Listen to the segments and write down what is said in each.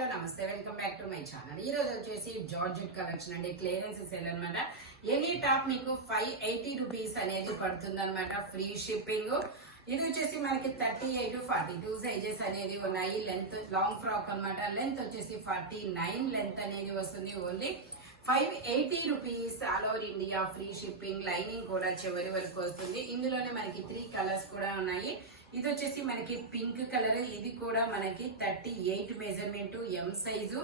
Hello నమస్తే, welcome back to my channel. ఈ రోజు వచ్చేసి జార్జెట్ కలెక్షన్ అండి, క్లియరెన్స్ సేల్ అనమాట. ఎనీ టాప్ మీకు 580 రూపీస్ అనేది పడుతుంది అనమాట, ఫ్రీ షిప్పింగ్. ఇది వచ్చేసి మనకి 38 to 42 సైజెస్ అనేది ఉన్నాయి. లెంత్ లాంగ్ ఫ్రాక్ అనమాట. లెంత్ వచ్చేసి 49 లెంత్ అనేది వస్తుంది. Only 580 rupees, all over India free shipping. Lining కూడా చివరి వరకు వస్తుంది. ఇందులోనే మనకి 3 కలర్స్ కూడా ఉన్నాయి. ఇది వచ్చేసి మనకి పింక్ కలర్. ఇది కూడా మనకి 38 measurement, M size.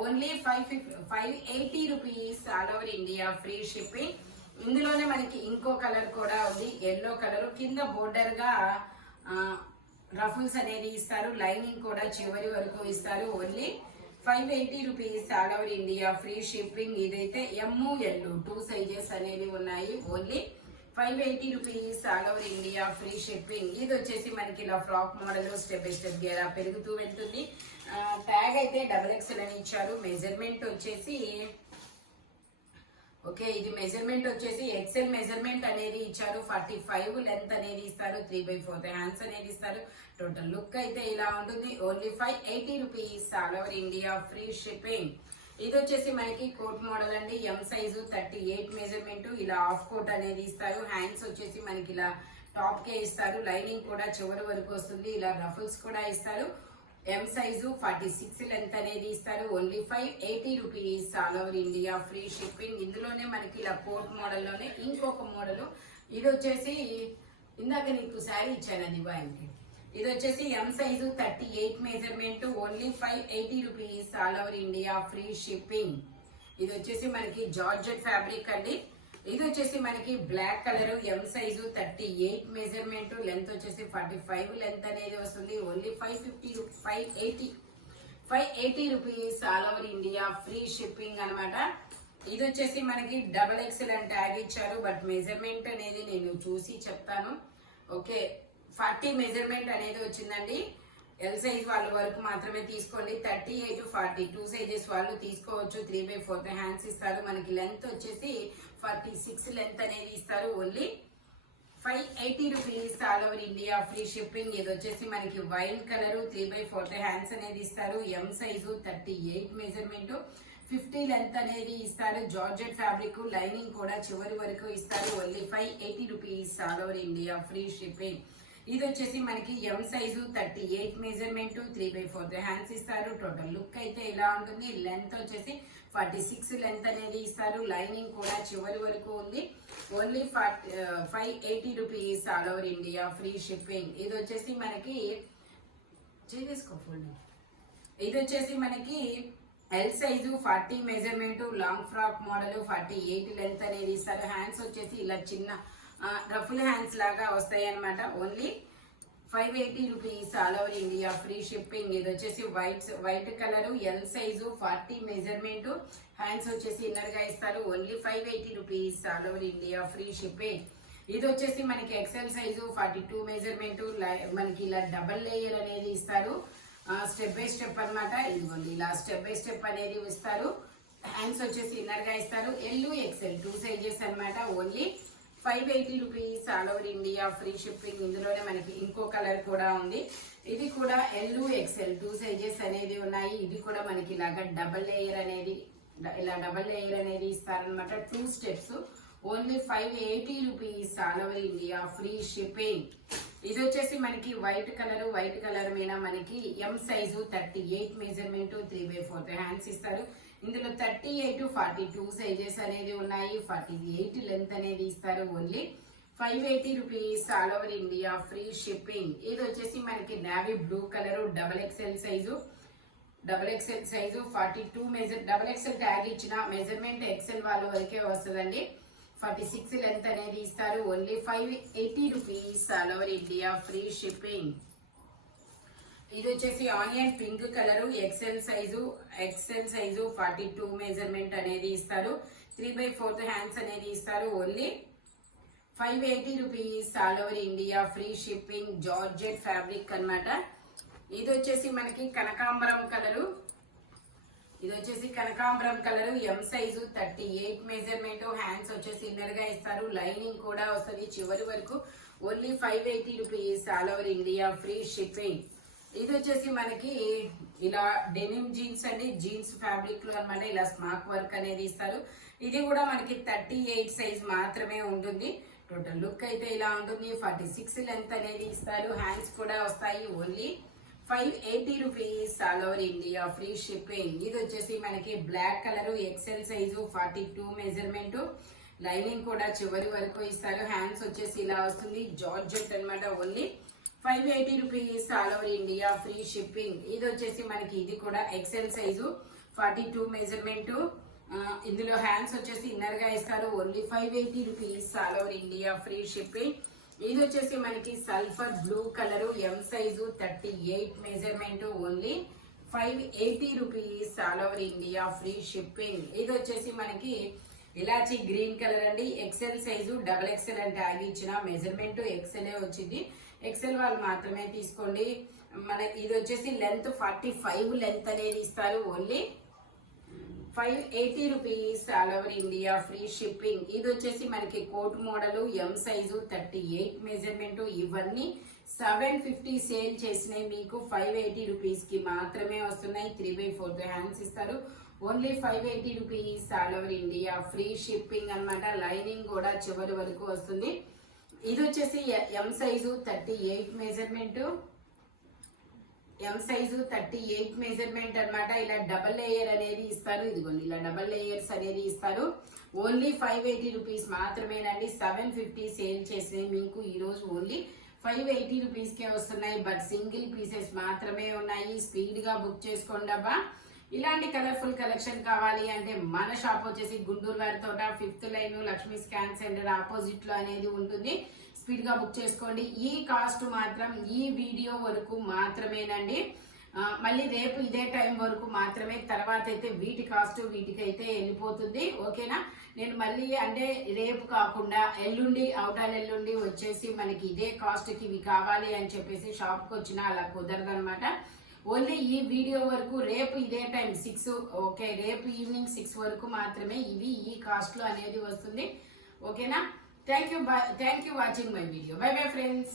Only 580 rupees, all over India free shipping. ఇందులోనే మనకి ఇంకో కలర్ కూడా ఉంది, ఎల్లో కలర్. కింద బోర్డర్ గా రఫుల్స్ అనేది ఇస్తారు. లైనింగ్ కూడా చివరి వరకు ఇస్తారు. Only 580 rupees, all over India free shipping. ఇదైతే ఎమ్ ఎల్ 2 సైజెస్ అనేవి ఉన్నాయి. Only 580 rupees, all over India free shipping. ఇది వచ్చేసి మనకి ఇలా frock model, step by step గేరా పెరుగుతూ వెళ్తుంది. ట్యాగ్ అయితే XXL అని ఇచ్చారు. మెజర్మెంట్ వచ్చేసి ఓకే, ఇది మెజర్మెంట్ వచ్చేసి ఎక్సెల్ మెజర్మెంట్ అనేది ఇచ్చారు. 45 లెంత్ అనేది ఇస్తారు. 3/4 హ్యాండ్స్ అనేది ఇస్తారు. టోటల్ లుక్ అయితే ఇలా ఉంటుంది. Only 580 rupees, all over India free shipping. ఇది వచ్చేసి మనకి కోట్ మోడల్ అండి, ఎం సైజు, 38 మెజర్మెంట్. ఇలా హాఫ్ కోట్ అనేది ఇస్తారు. హ్యాండ్స్ వచ్చేసి మనకి ఇలా టాప్ కే ఇస్తారు. లైనింగ్ కూడా చివరి వరకు వస్తుంది. ఇలా రఫుల్స్ కూడా ఇస్తారు. ఎం సైజు, 46 లెంత్ అనేది ఇస్తారు. Only 580 rupees, all over India free shipping. ఇందులోనే మనకి ఇలా కోట్ మోడల్ లోనే ఇంకొక మోడల్. ఇది వచ్చేసి ఇందాక నీకు శారీ ఇచ్చాను దివాళికి. ఇది వచ్చేసి M size, 38 measurement. Only 580 rupees, all over India free shipping. ఇది వచ్చేసి మనకి జార్జెట్ ఫ్యాబ్రిక్ అండి. ఇది వచ్చేసి మనకి black colour, M size, 38 measurement. Length వచ్చేసి 45 లెంత్ అనేది వస్తుంది. Only 580 rupees, all over India free shipping అనమాట. ఇది వచ్చేసి మనకి XXL అని ట్యాగ్ ఇచ్చారు. బట్ మెజర్మెంట్ అనేది నేను చూసి చెప్తాను. ఓకే, 40 మెజర్మెంట్ అనేది వచ్చిందండి. ఎల్ సైజ్ వాళ్ళ వరకు మాత్రమే తీసుకోండి. 38 to 42 సైజెస్ వాళ్ళు తీసుకోవచ్చు. 3/4 హ్యాండ్స్ ఇస్తారు. మనకి లెంత్ వచ్చేసి 46 లెంత్ అనేది ఇస్తారు. Only 580 rupees, all over India free shipping. ఇది వచ్చేసి మనకి వైన్ కలర్, 3/4 హ్యాండ్స్ అనేది ఇస్తారు. ఎం సైజు, 38 మెజర్మెంట్, 50 లెంత్ అనేది ఇస్తారు. Georgette fabric. లైనింగ్ కూడా చివరి వరకు ఇస్తారు. Only 580 rupees, all over India free shipping. ఇది వచ్చేసి మనకి ఎం సైజు, 38 మెజర్మెంట్, 3/4 హ్యాండ్స్ ఇస్తారు. టోటల్ లుక్ అయితే ఇలా ఉంటుంది. లెంత్ వచ్చేసి 46 లెంత్ అనేది ఇస్తారు. లైనింగ్ కూడా చివరి వరకు ఉంది. Only 580 rupees, all over India free shipping. ఇది వచ్చేసి మనకి ఇది వచ్చేసి మనకి L size, 40 measurement, long frock model, 48 length అనేది ఇస్తారు. హ్యాండ్స్ వచ్చేసి ఇలా చిన్న రఫుల్ హ్యాండ్స్ లాగా వస్తాయి అనమాట. Only 580 rupees, all over India free shipping. ఇది వచ్చేసి white colour, L size, 40 measurement. Hands వచ్చేసి ఇన్నర్ గా ఇస్తారు. Only 580 rupees, all over India free shipping. ఇది వచ్చేసి మనకి ఎక్సెల్ సైజు, 42 మెజర్మెంట్. మనకి ఇలా డబల్ లేయర్ అనేది ఇస్తారు. స్టెప్ బై స్టెప్ అనమాట. ఇదిగోండి ఇలా స్టెప్ బై స్టెప్ అనేది ఇస్తారు. హ్యాండ్స్ వచ్చేసి ఇన్నర్ గా ఇస్తారు. ఎల్ ఎక్సెల్ 2 సైజెస్ అనమాట. Only 580 rupees, all over India free shipping. ఇందులోనే మనకి ఇంకో కలర్ కూడా ఉంది. ఇది కూడా ఎల్ ఎక్సెల్ 2 సైజెస్ అనేది ఉన్నాయి. ఇది కూడా మనకి ఇలాగా డబల్ లేయర్ అనేది ఇస్తారనమాట. 2 steps. Only 580 rupees, all over India free shipping. ఇది వచ్చేసి మనకి వైట్ కలర్ మీద మనకి ఎం సైజు, 38 మెజర్మెంట్, 3/4 హ్యాండ్స్ ఇస్తారు. ఇందులో 38 to 42 సైజెస్ అనేది ఉన్నాయి. 48 లెంత్ అనేది ఇస్తారు. Only 580 rupees, all over India free shipping. ఇది వచ్చేసి మనకి navy blue colour, XXL size, 42 XXL tag ఇచ్చిన మెజర్మెంట్ ఎక్సెల్ వాళ్ళ వరకే వస్తుందండి. 46 లెంత్ అనేది ఇస్తారు. Only 580 rupees, all over India free shipping. ఇది వచ్చేసి onion pink colour, XL size, 42 measurement అనేది ఇస్తారు. 3/4 హ్యాండ్స్ అనేది ఇస్తారు. Only 580 rupees, all over India free shipping. Georgette fabric అనమాట. ఇది వచ్చేసి మనకి కనకాంబరం colour, M size, 38 measurement. Hands వచ్చేసి ఇన్నర్ గా ఇస్తారు. లైనింగ్ కూడా వస్తుంది చివరి వరకు. Only 580 rupees, all over India free shipping. ఇది వచ్చేసి మనకి ఇలా డెనిమ్ జీన్స్ అండి, జీన్స్ ఫ్యాబ్రిక్ లో అనమాట. ఇలా స్మాక్ వర్క్ అనేది ఇస్తారు. ఇది కూడా మనకి 38 సైజ్ మాత్రమే ఉంటుంది. టోటల్ లుక్ అయితే ఇలా ఉంటుంది. 46 లెంత్ అనేది ఇస్తారు. హ్యాండ్స్ కూడా వస్తాయి. Only 580 rupees all over India, free shipping. ఇది వచ్చేసి మనకి black colour, XL size, 42 measurement. Lining కూడా చివరి వరకు ఇస్తారు. హ్యాండ్స్ వచ్చేసి ఇలా వస్తుంది. జార్జెట్ అనమాట. Only 580 rupees all over India, free shipping. ఇది వచ్చేసి మనకి ఇది కూడా ఎక్సెల్ సైజు, 42 మెజర్మెంట్. ఇందులో హ్యాండ్స్ వచ్చేసి ఇన్నర్ గా ఇస్తారు. Only 580 rupees all over India, free shipping. ఇది వచ్చేసి మనకి sulphur blue colour, M size, 38 measurement. Only 580 rupees all over India, free shipping. ఇది వచ్చేసి మనకి ఇలాచి గ్రీన్ కలర్ అండి. ఎక్సెల్ సైజు, డబల్ ఎక్సెల్ అని ట్యాగ్ ఇచ్చిన మెజర్మెంట్ ఎక్సెల్ వచ్చింది. ఎక్సెల్ వాళ్ళు మాత్రమే తీసుకోండి. ఇది వచ్చేసి లెంత్ 45 లెంత్ అనేది ఇస్తారు. Only 580 rupees all over India, free shipping. ఇది వచ్చేసి మనకి coat model, M size, 38 measurement. ఇవన్నీ 750 సేల్ చేసినాయి. మీకు 580 రూపీస్ కి మాత్రమే వస్తున్నాయి. 3/4 హ్యాండ్స్ ఇస్తారు. Only 580 rupees all over India, free shipping అనమాట. లైనింగ్ కూడా చివరి వరకు వస్తుంది. ఇది వచ్చేసి M size, 38 measurement. M size, 38 measurement అనమాట. ఇలా డబల్ లేయర్ అనేది ఇస్తారు. ఇదిగోండి ఇలా డబల్ లేయర్స్ అనేది ఇస్తారు. ఓన్లీ 580 రూపీస్ మాత్రమేనండి. 750 సేల్ చేసే మీకు ఈ రోజు ఓన్లీ 580 రూపీస్ కే వస్తున్నాయి. బట్ సింగిల్ పీసెస్ మాత్రమే ఉన్నాయి. స్పీడ్ గా బుక్ చేసుకోండి అబ్బా. ఇలాంటి కలర్ఫుల్ కలెక్షన్ కావాలి అంటే మన షాప్ వచ్చేసి గుంటూరు వారి తోట, 5th line, Lakshmi scan centre opposite లో అనేది ఉంటుంది. స్పీడ్ గా బుక్ చేసుకోండి. ఈ కాస్ట్ మాత్రం ఈ వీడియో వరకు మాత్రమేనండి. మళ్ళీ రేపు ఇదే టైం వరకు మాత్రమే. తర్వాత అయితే వీటి కాస్ట్ వీటికైతే వెళ్ళిపోతుంది. ఓకేనా? నేను మళ్ళీ అంటే రేపు కాకుండా ఎల్లుండి, అవుటాల్ ఎల్లుండి వచ్చేసి మనకి ఇదే కాస్ట్ కి ఇవి కావాలి అని చెప్పేసి షాప్ కి వచ్చినా అలా కుదరదనమాట. ఓన్లీ ఈ వీడియో వరకు రేపు ఇదే టైం 6, ఓకే, రేపు ఈవినింగ్ 6 వరకు మాత్రమే ఇవి ఈ కాస్ట్ లో అనేది వస్తుంది. ఓకేనా? Thank you watching my video. By bye friends.